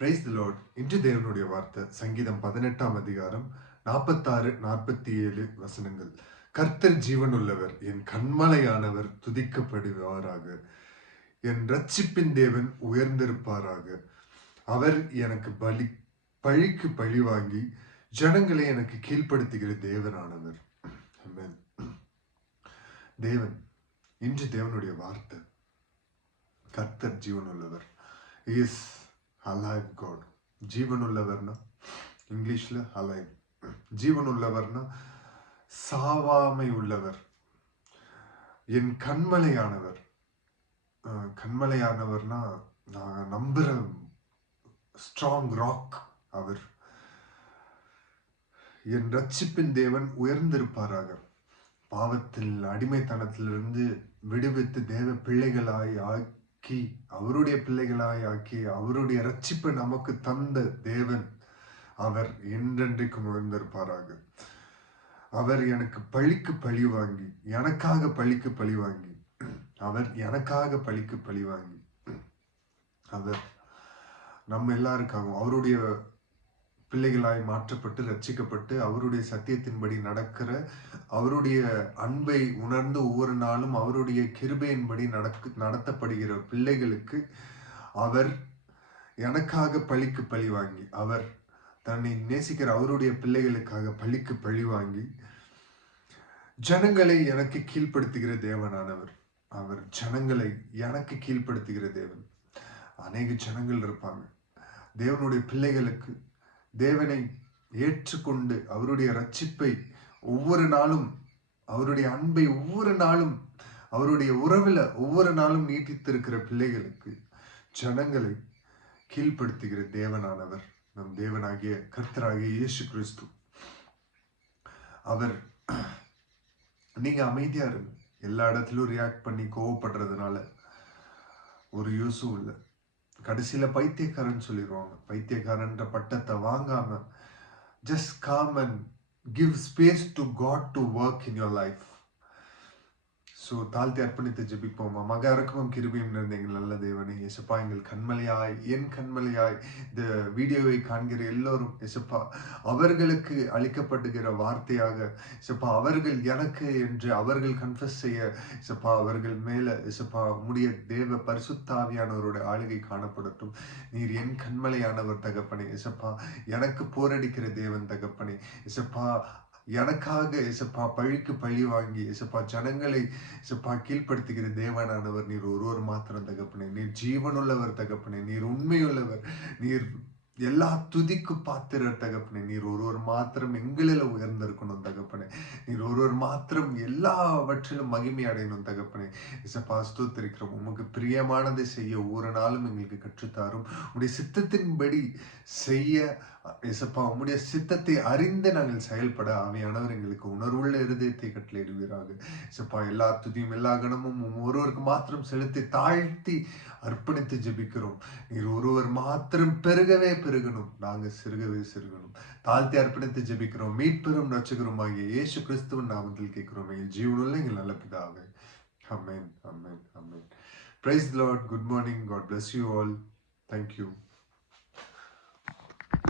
Praise the Lord. இன்று தேவனுடைய வார்த்தை சங்கீதம் 18ஆம் அதிகாரம் 46-47 வசனங்கள். கர்த்தர் ஜீவனுள்ளவர், என் கண்மலையானவர் துதிக்கப்படுவாராக. என் ரட்சிப்பின் தேவன் உயர்ந்திருப்பாராக. அவர் எனக்கு பழிக்கு பழி வாங்கி ஜனங்களை எனக்கு கீழ்ப்படுத்துகிற தேவனானவர். ஆமென். தேவன், இன்று தேவனுடைய வார்த்தை கர்த்தர் ஜீவனுள்ளவர். Is alive God. ஜீவனுள்ளவர்னா இங்கிலீஷ்ல alive. ஜீவனுள்ளவர்னா சாவாமை உள்ளவர். என் கண்மலையானவர். கண்மலையானவர்னா நான் நம்புற ஸ்ட்ராங் ராக் அவர். என் ரட்சிப்பின் தேவன் உயர்ந்திருப்பாராக. பாவத்தில் அடிமைத்தனத்திலிருந்து விடுவித்து தேவ பிள்ளைகளாய் அவருடைய பிள்ளைகளாய் ஆக்கி அவருடைய ரட்சிப்பை நமக்கு தந்த தேவன் அவர் என்றென்றைக்கும் உயர்ந்திருப்பாராக. அவர் எனக்கு பழிக்கு பழி வாங்கி, எனக்காக பழிக்கு பழி வாங்கி, அவர் எனக்காக பழிக்கு பழி வாங்கி, அவர் நம்ம எல்லாருக்காகவும் அவருடைய பிள்ளைகளாய் மாற்றப்பட்டு ரட்சிக்கப்பட்டு அவருடைய சத்தியத்தின்படி நடக்கிற, அவருடைய அன்பை உணர்ந்து ஒவ்வொரு நாளும் அவருடைய கிருபையின்படி நடத்தப்படுகிற பிள்ளைகளுக்கு அவர் எனக்காக பழிக்கு பழி வாங்கி, அவர் தன்னை நேசிக்கிற அவருடைய பிள்ளைகளுக்காக பழிக்கு பழி வாங்கி ஜனங்களை எனக்கு கீழ்ப்படுத்துகிற தேவனானவர். அவர் ஜனங்களை எனக்கு கீழ்ப்படுத்துகிற தேவன். அநேக ஜனங்கள் இருப்பாங்க, தேவனுடைய பிள்ளைகளுக்கு தேவனை ஏற்றுக்கொண்டு அவருடைய ரட்சிப்பை ஒவ்வொரு நாளும், அவருடைய அன்பை ஒவ்வொரு நாளும், அவருடைய உறவுல ஒவ்வொரு நாளும் நீட்டித்திருக்கிற பிள்ளைகளுக்கு ஜனங்களை கீழ்ப்படுத்துகிற தேவனானவர் நம் தேவனாகிய கர்த்தராகிய இயேசு கிறிஸ்து. அவர், நீங்க அமைதியா இருங்க. எல்லா இடத்திலும் ரியாக்ட் பண்ணி கோவப்படுறதுனால ஒரு யூஸும் இல்லை. கடைசியில பைத்தியக்காரன் சொல்லிடுவாங்க. பைத்தியக்காரன்ற பட்டத்தை வாங்காம just come and give space to God to work in your life. So தாழ்த்தி அர்ப்பணித்து ஜெபிப்போமா. மக இறக்கமும் கிருபையும் நிறைந்த எங்கள் நல்ல தேவனே, எசப்பா, எங்கள் கண்மலையாய், என் கண்மலையாய் இந்த வீடியோவை காண்கிற எல்லோரும் எசப்பா, அவர்களுக்கு அளிக்கப்படுகிற வார்த்தையாக எசப்பா, அவர்கள் எனக்கு என்று அவர்கள் கன்ஃபஸ் செய்ய எசப்பா, அவர்கள் மேல எசப்பா உம்முடைய தேவ பரிசுத்தாவியானவருடைய ஆளுகை காணப்படட்டும். நீர் என் கண்மலையானவர் தகப்பனே. எசப்பா, எனக்கு போரடிக்கிற தேவன் தகப்பனே. எசப்பா, எனக்காக எசப்பா பழிக்கு பழி வாங்கி எசப்பா ஜனங்களை எசப்பா கீழ்ப்படுத்துகிற தேவனானவர் நீர் ஒருவர் மாத்திரம் தகப்பனே. நீர் ஜீவனுள்ளவர் தகப்பனே. நீர் உண்மையுள்ளவர். நீர் எல்லா துதிக்கு பாத்திரர் தகப்பனே. நீர் ஒருவர் மாத்திரம் எங்களில் உயர்ந்திருக்கணும் தகப்பனே. நீர் ஒருவர் மாத்திரம் எல்லாவற்றிலும் மகிமை அடையணும் தகப்பனே. எசப்பா, ஸ்தோத்திரிக்கிறோம். உமக்கு பிரியமானதை செய்ய ஒவ்வொரு நாளும் எங்களுக்கு கற்றுத்தாரும். உடைய சித்தத்தின்படி செய்ய எசப்பா, உம்முடைய சித்தத்தை அறிந்து நாங்கள் செயல்பட ஆவியானவர் எங்களுக்கு உணர்வுள்ள இருதயத்தை கட்டளையிடுவீராக. எசப்பா, எல்லா துதியும் எல்லா கணமும் ஒருவருக்கு மாத்திரம் செலுத்தி தாழ்த்தி அர்ப்பணித்து ஜெபிக்கிறோம். நீர் ஒருவர் மாத்திரம் பெருகவே பெருகணும், நாங்கள் சிறுகவே சிறுகணும். தாழ்த்தி அர்ப்பணித்து ஜெபிக்கிறோம். மீட்பெரும் ரட்சகரும் ஆகிய இயேசு கிறிஸ்துவின் நாமத்தில் கேட்கிறோம் எங்கள் ஜீவனுள்ள எங்கள் நல்ல பிதாவே. ஆமென், ஆமென், ஆமென். Praise the Lord. Good morning. God bless you all. Thank you.